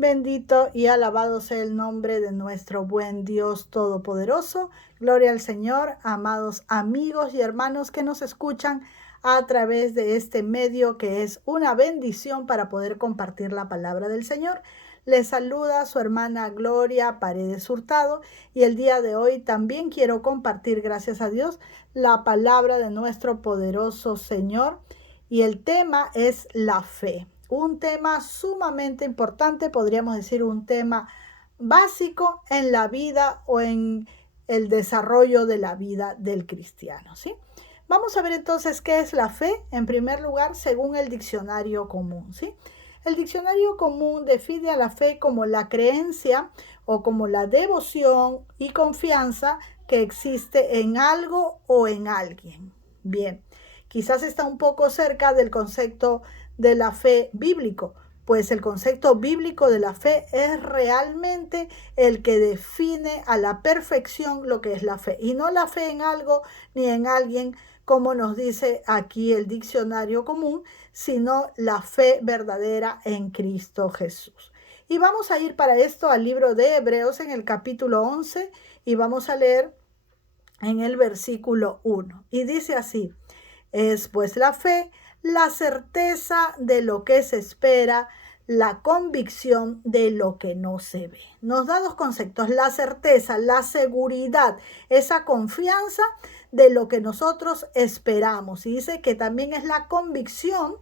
Bendito y alabado sea el nombre de nuestro buen Dios Todopoderoso. Gloria al Señor, amados amigos y hermanos que nos escuchan a través de este medio que es una bendición para poder compartir la palabra del Señor. Les saluda su hermana Gloria Paredes Hurtado y el día de hoy también quiero compartir, gracias a Dios, la palabra de nuestro poderoso Señor y el tema es la fe. Un tema sumamente importante, podríamos decir un tema básico en la vida o en el desarrollo de la vida del cristiano, ¿sí? Vamos a ver entonces qué es la fe, en primer lugar, según el diccionario común, ¿sí? El diccionario común define a la fe como la creencia o como la devoción y confianza que existe en algo o en alguien. Bien, quizás está un poco cerca del concepto de la fe bíblico, pues el concepto bíblico de la fe es realmente el que define a la perfección lo que es la fe, y no la fe en algo ni en alguien, como nos dice aquí el diccionario común, sino la fe verdadera en Cristo Jesús. Y vamos a ir para esto al libro de Hebreos en el capítulo 11 y vamos a leer en el versículo 1. Y dice así: es pues la fe, la certeza de lo que se espera, la convicción de lo que no se ve. Nos da dos conceptos: la certeza, la seguridad, esa confianza de lo que nosotros esperamos. Y dice que también es la convicción,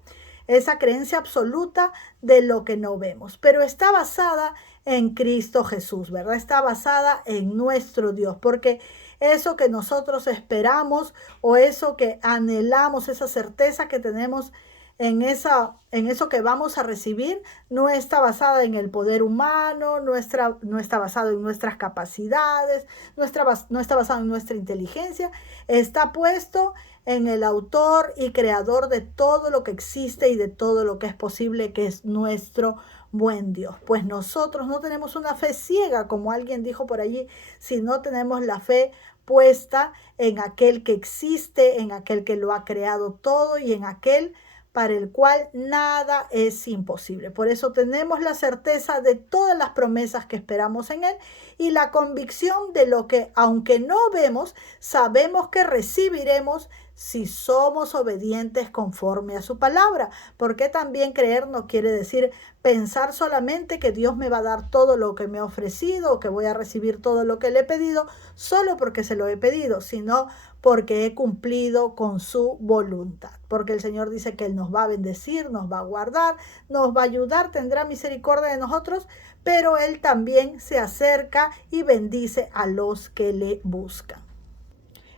esa creencia absoluta de lo que no vemos. Pero está basada en Cristo Jesús, ¿verdad? Está basada en nuestro Dios, porque eso que nosotros esperamos o eso que anhelamos, esa certeza que tenemos en eso que vamos a recibir, no está basada en el poder humano, no está basado en nuestras capacidades, no está basado en nuestra inteligencia, está puesto en el autor y creador de todo lo que existe y de todo lo que es posible, que es nuestro buen Dios. Pues nosotros no tenemos una fe ciega, como alguien dijo por allí, si no tenemos la fe puesta en aquel que existe, en aquel que lo ha creado todo y en aquel para el cual nada es imposible. Por eso tenemos la certeza de todas las promesas que esperamos en Él y la convicción de lo que, aunque no vemos, sabemos que recibiremos si somos obedientes conforme a su palabra. Porque también creer no quiere decir pensar solamente que Dios me va a dar todo lo que me ha ofrecido o que voy a recibir todo lo que le he pedido solo porque se lo he pedido, sino porque he cumplido con su voluntad. Porque el Señor dice que Él nos va a bendecir, nos va a guardar, nos va a ayudar, tendrá misericordia de nosotros, pero Él también se acerca y bendice a los que le buscan.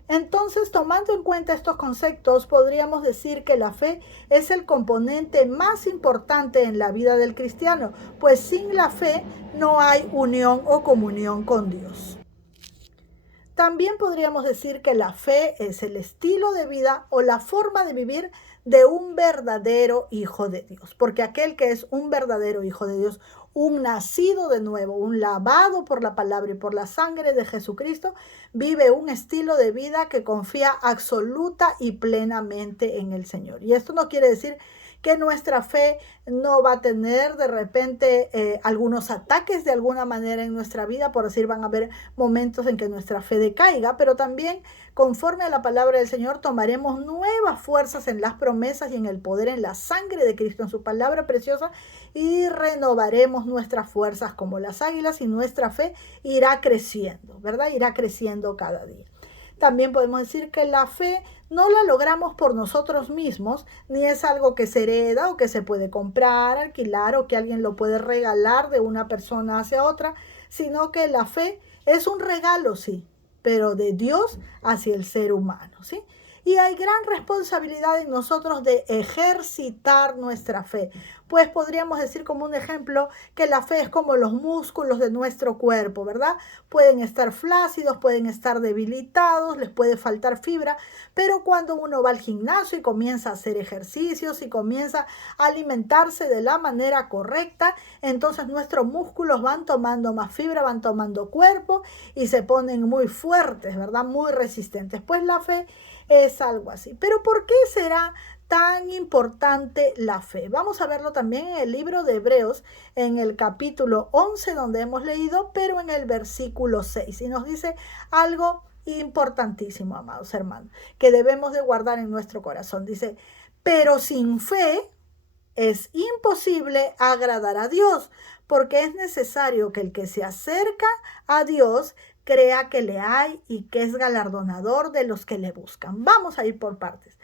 Entonces, tomando en cuenta estos conceptos, podríamos decir que la fe es el componente más importante en la vida del cristiano, pues sin la fe no hay unión o comunión con Dios. También podríamos decir que la fe es el estilo de vida o la forma de vivir de un verdadero hijo de Dios, porque aquel que es un verdadero hijo de Dios, un nacido de nuevo, un lavado por la palabra y por la sangre de Jesucristo, vive un estilo de vida que confía absoluta y plenamente en el Señor. Y esto no quiere decir que nuestra fe no va a tener de repente algunos ataques de alguna manera en nuestra vida, por decir, van a haber momentos en que nuestra fe decaiga, pero también conforme a la palabra del Señor tomaremos nuevas fuerzas en las promesas y en el poder, en la sangre de Cristo, en su palabra preciosa, y renovaremos nuestras fuerzas como las águilas y nuestra fe irá creciendo, ¿verdad? Irá creciendo cada día. También podemos decir que la fe no la logramos por nosotros mismos, ni es algo que se hereda o que se puede comprar, alquilar o que alguien lo puede regalar de una persona hacia otra, sino que la fe es un regalo, sí, pero de Dios hacia el ser humano, ¿sí? Y hay gran responsabilidad en nosotros de ejercitar nuestra fe. Pues podríamos decir como un ejemplo que la fe es como los músculos de nuestro cuerpo, ¿verdad? Pueden estar flácidos, pueden estar debilitados, les puede faltar fibra, pero cuando uno va al gimnasio y comienza a hacer ejercicios y comienza a alimentarse de la manera correcta, entonces nuestros músculos van tomando más fibra, van tomando cuerpo y se ponen muy fuertes, ¿verdad? Muy resistentes. Pues la fe es algo así. Pero ¿por qué será tan importante la fe? Vamos a verlo también en el libro de Hebreos, en el capítulo 11, donde hemos leído, pero en el versículo 6. Y nos dice algo importantísimo, amados hermanos, que debemos de guardar en nuestro corazón. Dice, pero sin fe es imposible agradar a Dios, porque es necesario que el que se acerca a Dios crea que le hay y que es galardonador de los que le buscan. Vamos a ir por partes.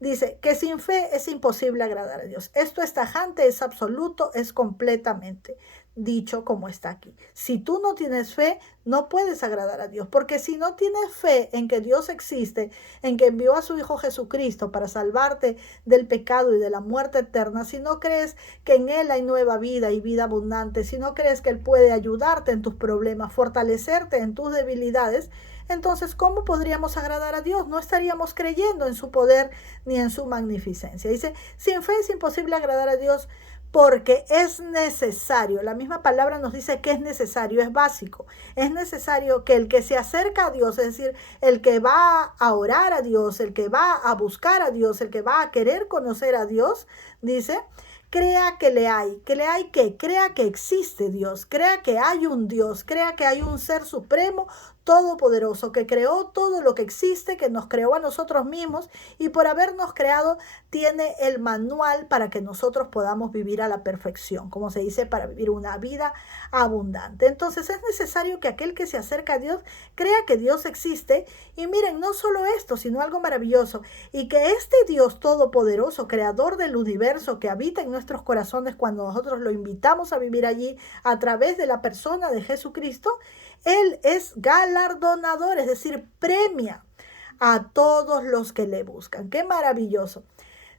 Dice que sin fe es imposible agradar a Dios. Esto es tajante, es absoluto, es completamente dicho como está aquí. Si tú no tienes fe, no puedes agradar a Dios, porque si no tienes fe en que Dios existe, en que envió a su Hijo Jesucristo para salvarte del pecado y de la muerte eterna, si no crees que en Él hay nueva vida y vida abundante, si no crees que Él puede ayudarte en tus problemas, fortalecerte en tus debilidades, entonces, ¿cómo podríamos agradar a Dios? No estaríamos creyendo en su poder ni en su magnificencia. Dice, sin fe es imposible agradar a Dios porque es necesario. La misma palabra nos dice que es necesario, es básico. Es necesario que el que se acerca a Dios, es decir, el que va a orar a Dios, el que va a buscar a Dios, el que va a querer conocer a Dios, dice, crea que le hay que crea que existe Dios, crea que hay un Dios, crea que hay un ser supremo, todopoderoso, que creó todo lo que existe, que nos creó a nosotros mismos y por habernos creado tiene el manual para que nosotros podamos vivir a la perfección, como se dice, para vivir una vida abundante. Entonces es necesario que aquel que se acerca a Dios crea que Dios existe y miren, no solo esto, sino algo maravilloso, y que este Dios todopoderoso, creador del universo que habita en nuestros corazones cuando nosotros lo invitamos a vivir allí a través de la persona de Jesucristo, Él es galardonador, es decir, premia a todos los que le buscan. ¡Qué maravilloso!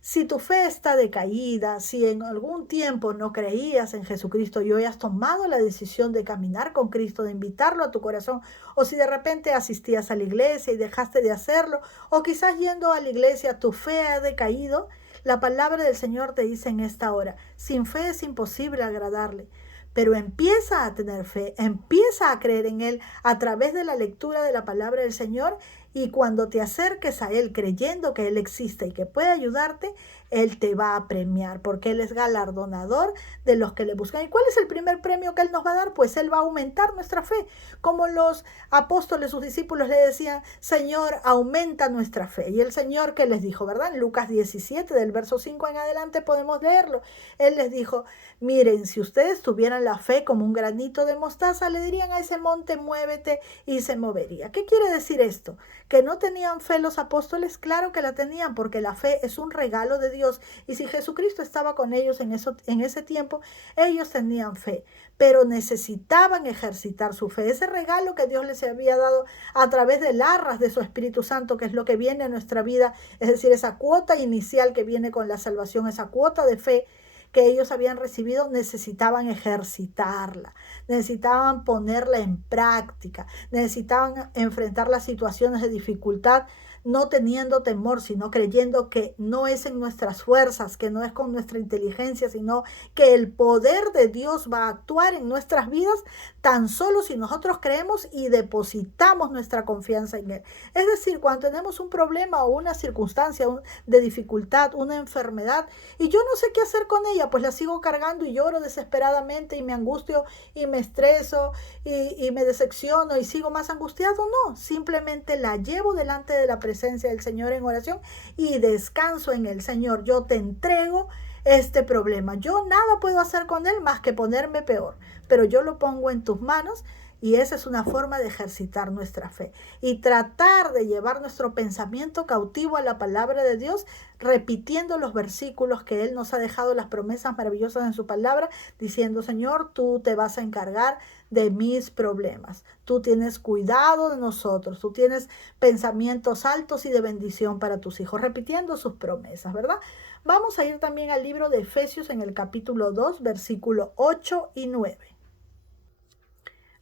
Si tu fe está decaída, si en algún tiempo no creías en Jesucristo y hoy has tomado la decisión de caminar con Cristo, de invitarlo a tu corazón, o si de repente asistías a la iglesia y dejaste de hacerlo, o quizás yendo a la iglesia tu fe ha decaído, la palabra del Señor te dice en esta hora, sin fe es imposible agradarle. Pero empieza a tener fe, empieza a creer en Él a través de la lectura de la palabra del Señor y cuando te acerques a Él creyendo que Él existe y que puede ayudarte, Él te va a premiar porque Él es galardonador de los que le buscan. ¿Y cuál es el primer premio que Él nos va a dar? Pues Él va a aumentar nuestra fe. Como los apóstoles, sus discípulos le decían, Señor, aumenta nuestra fe. Y el Señor, ¿qué les dijo? ¿Verdad? En Lucas 17, del verso 5 en adelante podemos leerlo. Él les dijo, miren, si ustedes tuvieran la fe como un granito de mostaza, le dirían a ese monte, muévete y se movería. ¿Qué quiere decir esto? ¿Que no tenían fe los apóstoles? Claro que la tenían, porque la fe es un regalo de Dios. Y si Jesucristo estaba con ellos en ese tiempo, ellos tenían fe, pero necesitaban ejercitar su fe. Ese regalo que Dios les había dado a través del arras de su Espíritu Santo, que es lo que viene a nuestra vida, es decir, esa cuota inicial que viene con la salvación, esa cuota de fe que ellos habían recibido, necesitaban ejercitarla, necesitaban ponerla en práctica, necesitaban enfrentar las situaciones de dificultad no teniendo temor, sino creyendo que no es en nuestras fuerzas, que no es con nuestra inteligencia, sino que el poder de Dios va a actuar en nuestras vidas tan solo si nosotros creemos y depositamos nuestra confianza en Él. Es decir, cuando tenemos un problema o una circunstancia de dificultad, una enfermedad, y yo no sé qué hacer con ella, pues la sigo cargando y lloro desesperadamente y me angustio y me estreso y me decepciono y sigo más angustiado. No, simplemente la llevo delante de la presencia del Señor en oración y descanso en el Señor. Yo te entrego este problema. Yo nada puedo hacer con él más que ponerme peor, pero yo lo pongo en tus manos. Y esa es una forma de ejercitar nuestra fe y tratar de llevar nuestro pensamiento cautivo a la palabra de Dios, repitiendo los versículos que Él nos ha dejado, las promesas maravillosas en su palabra, diciendo, Señor, tú te vas a encargar de mis problemas. Tú tienes cuidado de nosotros, tú tienes pensamientos altos y de bendición para tus hijos, repitiendo sus promesas, ¿verdad? Vamos a ir también al libro de Efesios en el capítulo 2, versículo 8 y 9.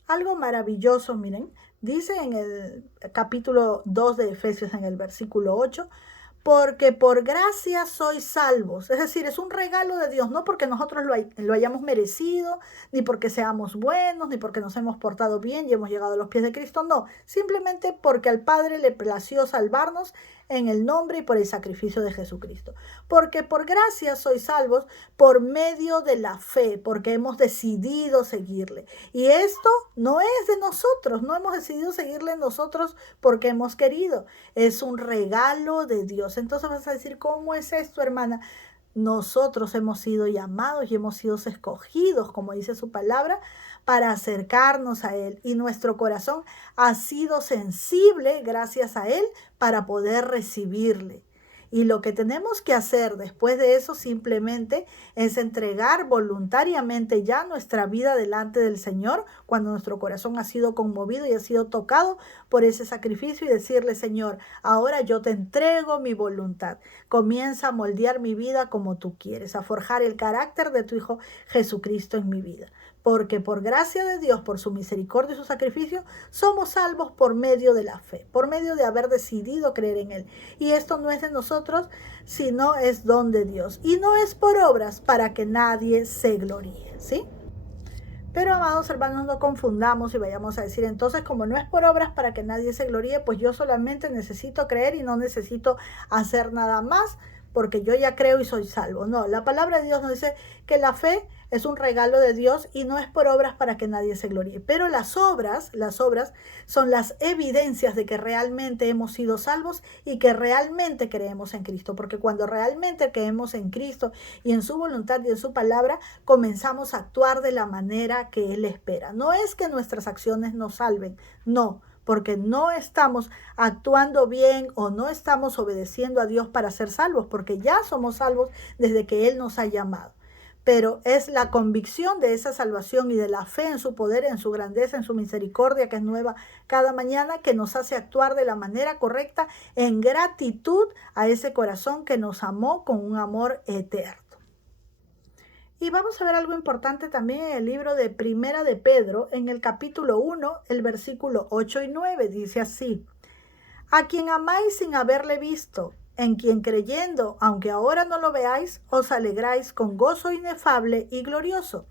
Algo maravilloso, miren, dice en el capítulo 2 de Efesios, en el versículo 8, porque por gracia sois salvos. Es decir, es un regalo de Dios, no porque nosotros lo hayamos merecido, ni porque seamos buenos, ni porque nos hemos portado bien y hemos llegado a los pies de Cristo, no. Simplemente porque al Padre le plació salvarnos en el nombre y por el sacrificio de Jesucristo. Porque por gracia sois salvos por medio de la fe, porque hemos decidido seguirle. Y esto no es de nosotros, no hemos decidido seguirle nosotros porque hemos querido. Es un regalo de Dios. Entonces vas a decir, ¿cómo es esto, hermana? Nosotros hemos sido llamados y hemos sido escogidos, como dice su palabra, para acercarnos a Él. Y nuestro corazón ha sido sensible, gracias a Él, para poder recibirle. Y lo que tenemos que hacer después de eso simplemente es entregar voluntariamente ya nuestra vida delante del Señor cuando nuestro corazón ha sido conmovido y ha sido tocado por ese sacrificio y decirle, Señor, ahora yo te entrego mi voluntad. Comienza a moldear mi vida como tú quieres, a forjar el carácter de tu Hijo Jesucristo en mi vida. Porque por gracia de Dios, por su misericordia y su sacrificio, somos salvos por medio de la fe, por medio de haber decidido creer en Él. Y esto no es de nosotros, sino es don de Dios. Y no es por obras para que nadie se gloríe, ¿sí? Pero, amados hermanos, no confundamos y vayamos a decir, entonces, como no es por obras para que nadie se gloríe, pues yo solamente necesito creer y no necesito hacer nada más, porque yo ya creo y soy salvo. No, la palabra de Dios nos dice que la fe es un regalo de Dios y no es por obras para que nadie se gloríe. Pero las obras son las evidencias de que realmente hemos sido salvos y que realmente creemos en Cristo. Porque cuando realmente creemos en Cristo y en su voluntad y en su palabra, comenzamos a actuar de la manera que Él espera. No es que nuestras acciones nos salven, no, porque no estamos actuando bien o no estamos obedeciendo a Dios para ser salvos, porque ya somos salvos desde que Él nos ha llamado. Pero es la convicción de esa salvación y de la fe en su poder, en su grandeza, en su misericordia, que es nueva cada mañana, que nos hace actuar de la manera correcta en gratitud a ese corazón que nos amó con un amor eterno. Y vamos a ver algo importante también en el libro de Primera de Pedro, en el capítulo 1, el versículo 8 y 9, dice así: a quien amáis sin haberle visto, en quien creyendo, aunque ahora no lo veáis, os alegráis con gozo inefable y glorioso,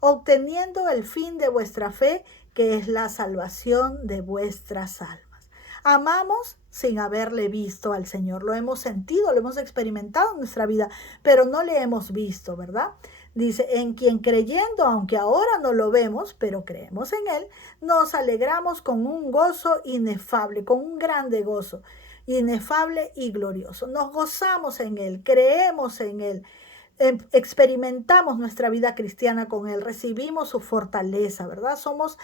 obteniendo el fin de vuestra fe, que es la salvación de vuestras almas. Amamos sin haberle visto al Señor. Lo hemos sentido, lo hemos experimentado en nuestra vida, pero no le hemos visto, ¿verdad? Dice, en quien creyendo, aunque ahora no lo vemos, pero creemos en Él, nos alegramos con un gozo inefable, con un grande gozo, inefable y glorioso. Nos gozamos en Él, creemos en Él, experimentamos nuestra vida cristiana con Él, recibimos su fortaleza, ¿verdad? Somos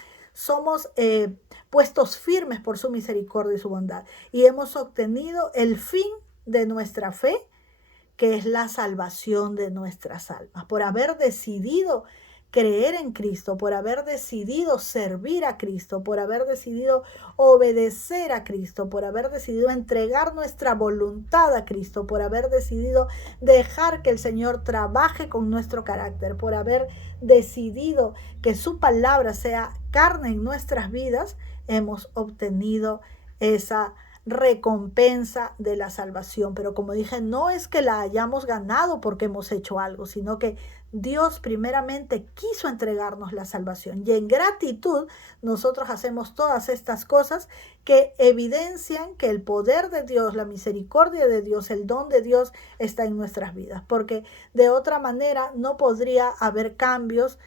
puestos firmes por su misericordia y su bondad. Y hemos obtenido el fin de nuestra fe, que es la salvación de nuestras almas, por haber decidido creer en Cristo, por haber decidido servir a Cristo, por haber decidido obedecer a Cristo, por haber decidido entregar nuestra voluntad a Cristo, por haber decidido dejar que el Señor trabaje con nuestro carácter, por haber decidido que su palabra sea carne en nuestras vidas, hemos obtenido esa recompensa de la salvación. Pero como dije, no es que la hayamos ganado porque hemos hecho algo, sino que Dios primeramente quiso entregarnos la salvación. Y en gratitud nosotros hacemos todas estas cosas que evidencian que el poder de Dios, la misericordia de Dios, el don de Dios está en nuestras vidas. Porque de otra manera no podría haber cambios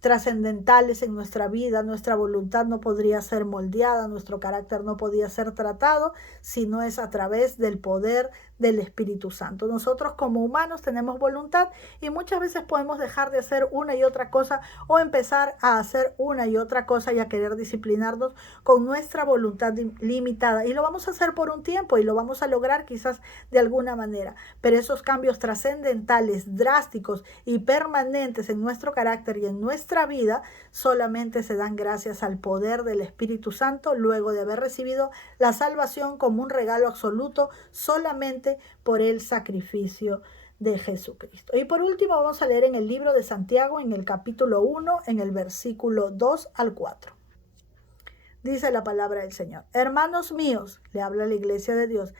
trascendentales en nuestra vida, nuestra voluntad no podría ser moldeada, nuestro carácter no podía ser tratado si no es a través del poder del Espíritu Santo. Nosotros como humanos tenemos voluntad y muchas veces podemos dejar de hacer una y otra cosa o empezar a hacer una y otra cosa y a querer disciplinarnos con nuestra voluntad limitada, y lo vamos a hacer por un tiempo y lo vamos a lograr quizás de alguna manera, pero esos cambios trascendentales, drásticos y permanentes en nuestro carácter y en nuestra vida solamente se dan gracias al poder del Espíritu Santo luego de haber recibido la salvación como un regalo absoluto solamente por el sacrificio de Jesucristo. Y por último vamos a leer en el libro de Santiago, en el capítulo 1, en el versículo 2 al 4. Dice la palabra del Señor: hermanos míos, le habla la iglesia de Dios,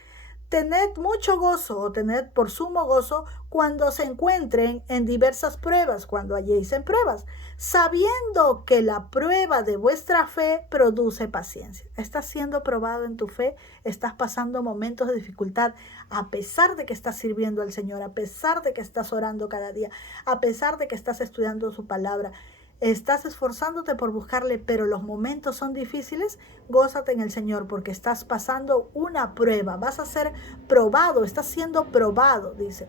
Tened mucho gozo o tened por sumo gozo cuando se encuentren en diversas pruebas, cuando halléis en pruebas, sabiendo que la prueba de vuestra fe produce paciencia. Estás siendo probado en tu fe, estás pasando momentos de dificultad, a pesar de que estás sirviendo al Señor, a pesar de que estás orando cada día, a pesar de que estás estudiando su palabra. Estás esforzándote por buscarle, pero los momentos son difíciles. Gózate en el Señor porque estás pasando una prueba. Vas a ser probado, estás siendo probado, dice.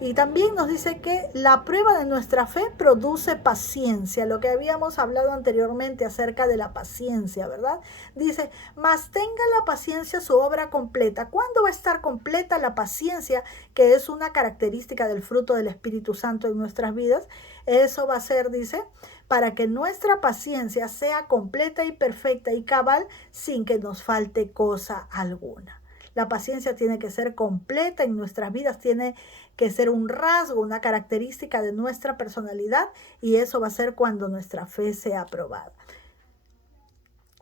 Y también nos dice que la prueba de nuestra fe produce paciencia, lo que habíamos hablado anteriormente acerca de la paciencia, ¿verdad? Dice, mas tenga la paciencia su obra completa. ¿Cuándo va a estar completa la paciencia, que es una característica del fruto del Espíritu Santo en nuestras vidas? Eso va a ser, dice, para que nuestra paciencia sea completa y perfecta y cabal sin que nos falte cosa alguna. La paciencia tiene que ser completa en nuestras vidas, tiene que ser un rasgo, una característica de nuestra personalidad, y eso va a ser cuando nuestra fe sea aprobada.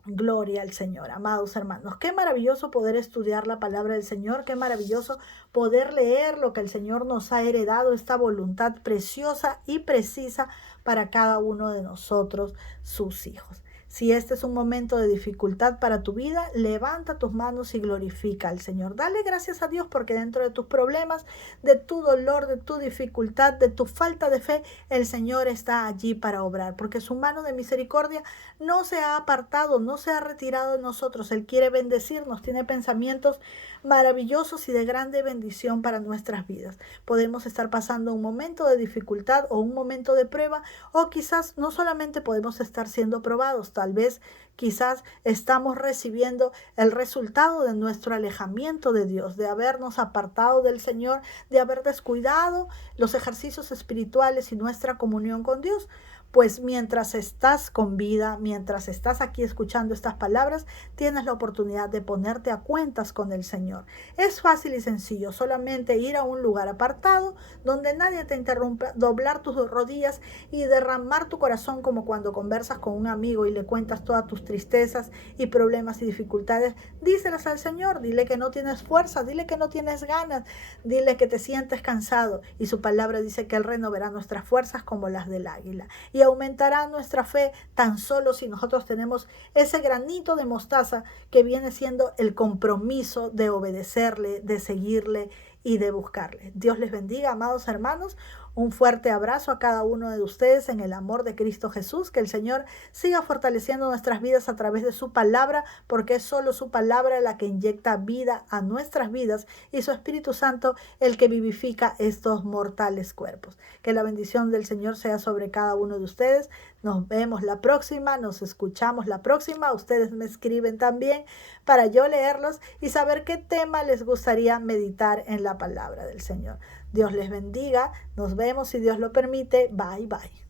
Gloria al Señor, amados hermanos. Qué maravilloso poder estudiar la palabra del Señor, qué maravilloso poder leer lo que el Señor nos ha heredado, esta voluntad preciosa y precisa para cada uno de nosotros, sus hijos. Si este es un momento de dificultad para tu vida, levanta tus manos y glorifica al Señor. Dale gracias a Dios porque dentro de tus problemas, de tu dolor, de tu dificultad, de tu falta de fe, el Señor está allí para obrar, porque su mano de misericordia no se ha apartado, no se ha retirado de nosotros. Él quiere bendecirnos, tiene pensamientos maravillosos y de grande bendición para nuestras vidas. Podemos estar pasando un momento de dificultad o un momento de prueba, o quizás no solamente podemos estar siendo probados, tal vez quizás estamos recibiendo el resultado de nuestro alejamiento de Dios, de habernos apartado del Señor, de haber descuidado los ejercicios espirituales y nuestra comunión con Dios. Pues mientras estás con vida, mientras estás aquí escuchando estas palabras, tienes la oportunidad de ponerte a cuentas con el Señor. Es fácil y sencillo, solamente ir a un lugar apartado donde nadie te interrumpa, doblar tus rodillas y derramar tu corazón como cuando conversas con un amigo y le cuentas todas tus tristezas y problemas y dificultades. Díselas al Señor, dile que no tienes fuerza, dile que no tienes ganas, dile que te sientes cansado, y su palabra dice que Él renovará nuestras fuerzas como las del águila. Y aumentará nuestra fe tan solo si nosotros tenemos ese granito de mostaza que viene siendo el compromiso de obedecerle, de seguirle y de buscarle. Dios les bendiga, amados hermanos. Un fuerte abrazo a cada uno de ustedes en el amor de Cristo Jesús. Que el Señor siga fortaleciendo nuestras vidas a través de su palabra, porque es solo su palabra la que inyecta vida a nuestras vidas y su Espíritu Santo el que vivifica estos mortales cuerpos. Que la bendición del Señor sea sobre cada uno de ustedes. Nos vemos la próxima, nos escuchamos la próxima. Ustedes me escriben también para yo leerlos y saber qué tema les gustaría meditar en la palabra del Señor. Dios les bendiga. Nos vemos si Dios lo permite. Bye, bye.